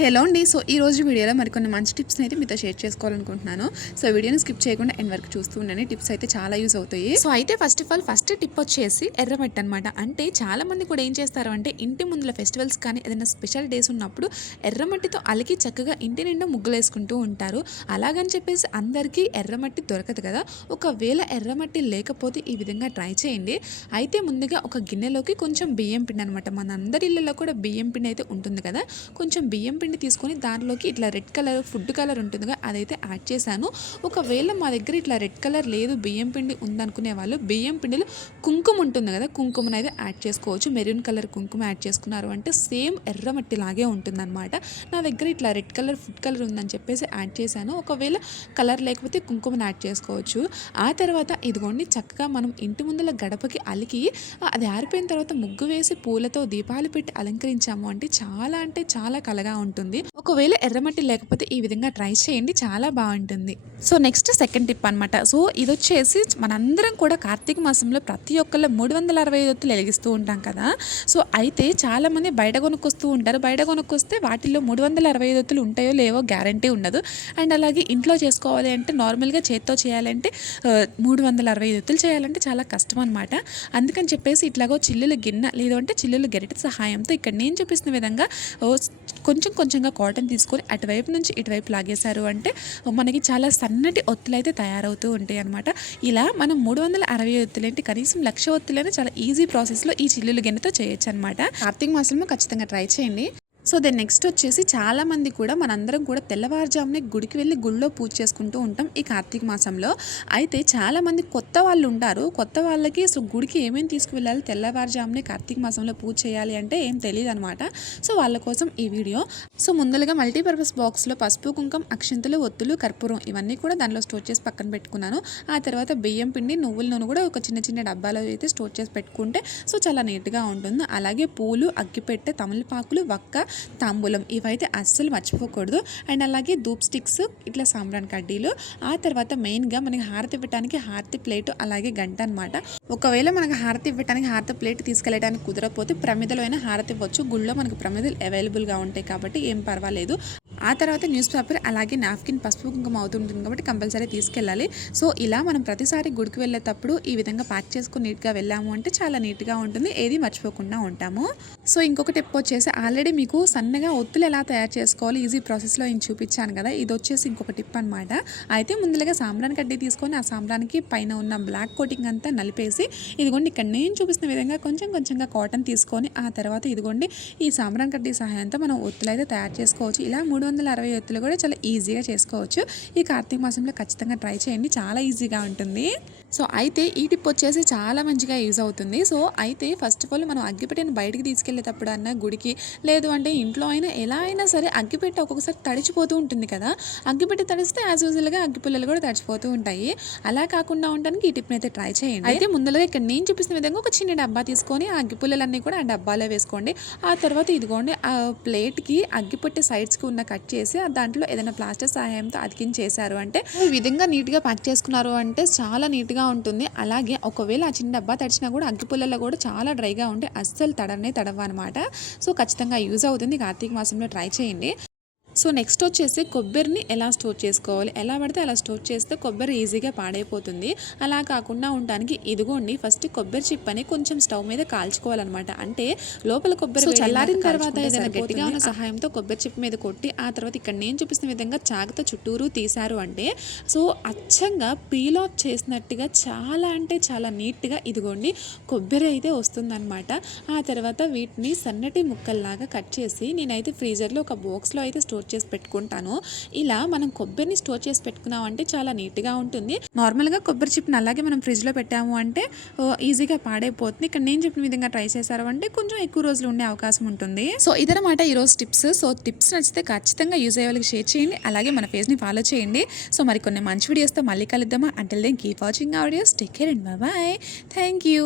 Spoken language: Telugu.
హలో అండి. సో ఈ రోజు వీడియోలో మరికొన్ని మంచి టిప్స్ని అయితే మీతో షేర్ చేసుకోవాలనుకుంటున్నాను. సో వీడియోని స్కిప్ చేయకుండా ఎండ్ వరకు చూస్తూ ఉండండి. టిప్స్ అయితే చాలా యూజ్ అవుతాయి. సో అయితే ఫస్ట్ టిప్ వచ్చేసి ఎర్రమట్టి అనమాట. అంటే చాలా మంది కూడా ఏం చేస్తారు అంటే ఇంటి ముందుల ఫెస్టివల్స్ కానీ ఏదైనా స్పెషల్ డేస్ ఉన్నప్పుడు ఎర్రమట్టితో అలికి చక్కగా ఇంటి నిండా ముగ్గులు వేసుకుంటూ ఉంటారు. అలాగని చెప్పేసి అందరికీ ఎర్రమట్టి దొరకదు కదా. ఒకవేళ ఎర్రమట్టి లేకపోతే ఈ విధంగా ట్రై చేయండి. అయితే ముందుగా ఒక గిన్నెలోకి కొంచెం బియ్యం పిండి అనమాట. మన అందరి ఇళ్ళలో కూడా బియ్యం పిండి అయితే ఉంటుంది కదా. కొంచెం బియ్యం పిండి తీసుకొని దానిలోకి ఇట్లా రెడ్ కలర్ ఫుడ్ కలర్ ఉంటుందిగా అదైతే యాడ్ చేశాను. ఒకవేళ మా దగ్గర ఇట్లా రెడ్ కలర్ లేదు బియ్యం పిండి ఉందనుకునే వాళ్ళు బియ్యం పిండిలో కుంకుమ ఉంటుంది కదా, కుంకుమను అయితే యాడ్ చేసుకోవచ్చు. మెరూన్ కలర్ కుంకుమ యాడ్ చేసుకున్నారు అంటే సేమ్ ఎర్రమట్టి లాగే ఉంటుందన్నమాట. నా దగ్గర ఇట్లా రెడ్ కలర్ ఫుడ్ కలర్ ఉందని చెప్పేసి యాడ్ చేశాను. ఒకవేళ కలర్ లేకపోతే కుంకుమను యాడ్ చేసుకోవచ్చు. ఆ తర్వాత ఇదిగోండి చక్కగా మనం ఇంటి ముందల గడపకి అలికి అది ఆరిపోయిన తర్వాత ముగ్గు వేసి పూలతో దీపాలు పెట్టి అలంకరించాము అంటే చాలా కలగా ఉంటుంది. ఒకవేళ ఎర్రమట్టి లేకపోతే ఈ విధంగా ట్రై చేయండి, చాలా బాగుంటుంది. సో నెక్స్ట్ సెకండ్ టిప్ అనమాట. సో ఇది వచ్చేసి మనందరం కూడా కార్తీక మాసంలో ప్రతి ఒక్కళ్ళు 365 ఒత్తులు వెలిగిస్తూ ఉంటాం కదా. సో అయితే చాలామంది బయట కొనుక్కొస్తూ ఉంటారు. బయట కొనుక్కొస్తే వాటిల్లో 365 ఒత్తులు ఉంటాయో లేవో గ్యారంటీ ఉండదు. అండ్ అలాగే ఇంట్లో చేసుకోవాలి అంటే నార్మల్గా చేత్తో చేయాలంటే 365 ఒత్తులు చేయాలంటే చాలా కష్టం అనమాట. అందుకని చెప్పేసి ఇట్లాగో చిల్లులు గిన్నె లేదంటే చిల్లులు గరిటె సహాయంతో ఇక్కడ నేను చూపిస్తున్న విధంగా కొంచెంగా కాటన్ తీసుకొని అటువైపు నుంచి ఇటువైపు లాగేశారు అంటే మనకి చాలా సన్నటి ఒత్తులు అయితే తయారవుతూ ఉంటాయి అనమాట. ఇలా మనం 360 ఒత్తులేంటి కనీసం 1,00,000 ఒత్తులైనా చాలా ఈజీ ప్రాసెస్లో ఈ చిల్లులు గిన్నెతో చేయొచ్చు అనమాట. కార్తీక మాసంలో ఖచ్చితంగా ట్రై చేయండి. సో దెన్ నెక్స్ట్ వచ్చేసి చాలామంది కూడా మనందరం కూడా తెల్లవారుజామునే గుడికి వెళ్ళి గుళ్ళో పూజ చేసుకుంటూ ఉంటాం ఈ కార్తీక మాసంలో. అయితే చాలామంది కొత్త వాళ్ళు ఉంటారు. కొత్త వాళ్ళకి సో గుడికి ఏమేమి తీసుకువెళ్ళాలి, తెల్లవారుజామునే కార్తీక మాసంలో పూజ చేయాలి అంటే ఏం తెలియదు అనమాట. సో వాళ్ళ కోసం ఈ వీడియో. సో ముందుగా మల్టీపర్పస్ బాక్స్లో పసుపు, కుంకుమ, అక్షింతలు, ఒత్తులు, కర్పూరం ఇవన్నీ కూడా దానిలో స్టోర్ చేసి పక్కన పెట్టుకున్నాను. ఆ తర్వాత బియ్యం పిండి, నువ్వుల నూనె కూడా ఒక చిన్న డబ్బాలో అయితే స్టోర్ చేసి పెట్టుకుంటే సో చాలా నీట్గా ఉంటుంది. అలాగే పూలు, అగ్గిపెట్టె, తమలపాకులు, వక్క, తాంబూలం ఇవైతే అస్సలు మర్చిపోకూడదు. అండ్ అలాగే ధూప్ స్టిక్స్, ఇట్లా సాంబ్రాన్ కడ్డీలు. ఆ తర్వాత మెయిన్గా మనకి హారతి ఇవ్వడానికి హారతి ప్లేటు అలాగే గంట అనమాట. ఒకవేళ మనకి హారతి ఇవ్వడానికి హారతి ప్లేట్ తీసుకెళ్ళడానికి కుదరకపోతే ప్రమిదలో అయినా హారతి ఇవ్వచ్చు. గుళ్ళో మనకు ప్రమిదలు అవైలబుల్గా ఉంటాయి కాబట్టి ఏం పర్వాలేదు. ఆ తర్వాత న్యూస్ పేపర్ అలాగే నాప్కిన్ పసుపు కుంకుమ అవుతుంటుంది కాబట్టి కంపల్సరీ తీసుకెళ్ళాలి. సో ఇలా మనం ప్రతిసారి గుడికి వెళ్ళేటప్పుడు ఈ విధంగా ప్యాక్ చేసుకుని నీట్గా వెళ్ళాము అంటే చాలా నీట్గా ఉంటుంది, ఏది మర్చిపోకుండా ఉంటాము. సో ఇంకొక టిప్ వచ్చేసి ఆల్రెడీ మీకు సన్నగా ఒత్తులు ఎలా తయారు చేసుకోవాలి ఈజీ ప్రాసెస్లో నేను చూపించాను కదా. ఇది వచ్చేసి ఇంకొక టిప్ అనమాట. అయితే ముందుగా సాంబ్రాన్ కడ్డీ తీసుకొని ఆ సాంబ్రానికి పైన ఉన్న బ్లాక్ కోటింగ్ అంతా నలిపేసి ఇదిగోండి ఇక్కడ నేను చూపిస్తున్న విధంగా కొంచెంగా కాటన్ తీసుకొని ఆ తర్వాత ఇదిగోండి ఈ సాంబ్రాన్ కడ్డీ సహాయంతో మనం ఒత్తులు అయితే తయారు చేసుకోవచ్చు. ఇలా 360 ఒత్తులు కూడా చాలా ఈజీగా చేసుకోవచ్చు. ఈ కార్తీక మాసంలో ఖచ్చితంగా ట్రై చేయండి, చాలా ఈజీగా ఉంటుంది. సో అయితే ఈ టిప్ వచ్చేసి చాలా మంచిగా యూజ్ అవుతుంది. సో అయితే ఫస్ట్ ఆఫ్ ఆల్ మనం అగ్గిపెట్టెని బయటికి తీసుకెళ్ళేటప్పుడు అన్న గుడికి లేదు అంటే ఇంట్లో అయినా ఎలా అయినా సరే అగ్గిపెట్టె ఒక్కొక్కసారి తడిచిపోతూ ఉంటుంది కదా. అగ్గిపెట్టె తడిస్తే యాజ్ యూజువల్గా అగ్గిపుల్లలు కూడా తడిచిపోతూ ఉంటాయి. అలా కాకుండా ఉండడానికి ఈ టిప్ని అయితే ట్రై చేయండి. అయితే ముందుగా ఇక్కడ నేను చూపిస్తున్న విధంగా ఒక చిన్న డబ్బా తీసుకొని ఆ అగ్గిపుల్లలన్నీ కూడా ఆ డబ్బాలో వేసుకోండి. ఆ తర్వాత ఇదిగోండి ఆ ప్లేట్కి అగ్గిపెట్టె సైడ్స్కి ఉన్న కట్ చేసి దాంట్లో ఏదైనా ప్లాస్టర్ సహాయంతో అతికించేశారు అంటే ఈ విధంగా నీట్గా ప్యాక్ చేసుకున్నారు అంటే చాలా నీట్గా ఉంటుంది. అలాగే ఒకవేళ ఆ చిన్న డబ్బా తడిచినా కూడా అగ్గిపుల్లలో కూడా చాలా డ్రైగా ఉంటే అస్సలు తడవ అనమాట. సో ఖచ్చితంగా యూజ్ అవుతుంది. కార్తీక మాసంలో ట్రై చేయండి. సో నెక్స్ట్ వచ్చేసి కొబ్బరిని ఎలా స్టోర్ చేసుకోవాలి, ఎలా పడితే అలా స్టోర్ చేస్తే కొబ్బరి ఈజీగా పాడైపోతుంది. అలా కాకుండా ఉండడానికి ఇదిగోండి ఫస్ట్ కొబ్బరి చిప్పని కొంచెం స్టవ్ మీద కాల్చుకోవాలన్నమాట. అంటే లోపల కొబ్బరి చల్లారిన తర్వాత ఏదైనా గట్టిగా ఉన్న సహాయంతో కొబ్బరి చిప్ప మీద కొట్టి ఆ తర్వాత ఇక్కడ నేను చూపిస్తున్న విధంగా చాకుతో చుట్టూరు తీశారు అంటే సో అచ్చంగా పీల్ ఆఫ్ చేసినట్టుగా చాలా అంటే చాలా నీట్గా ఇదిగోండి కొబ్బరి అయితే వస్తుందన్నమాట. ఆ తర్వాత వీటిని సన్నటి ముక్కల్లాగా కట్ చేసి నేనైతే ఫ్రీజర్లో ఒక బాక్స్లో అయితే స్టోర్ చేసి పెట్టుకుంటాను. ఇలా మనం కొబ్బరిని స్టోర్ చేసి పెట్టుకున్నాం అంటే చాలా నీట్గా ఉంటుంది. నార్మల్గా కొబ్బరి చిప్ని అలాగే మనం ఫ్రిడ్జ్లో పెట్టాము అంటే ఈజీగా పాడైపోతుంది. ఇక్కడ నేను చెప్పిన విధంగా ట్రై చేశారు అంటే కొంచెం ఎక్కువ రోజులు ఉండే అవకాశం ఉంటుంది. సో ఇదనమాట ఈరోజు టిప్స్. సో టిప్స్ నచ్చితే ఖచ్చితంగా యూజ్ అయ్యే వాళ్ళకి షేర్ చేయండి, అలాగే మన పేజ్ని ఫాలో చేయండి. సో మరికొన్ని మంచి వీడియోస్తో మళ్ళీ కలుద్దామా. Until then keep watching our videos. Take care and bye bye. Thank you.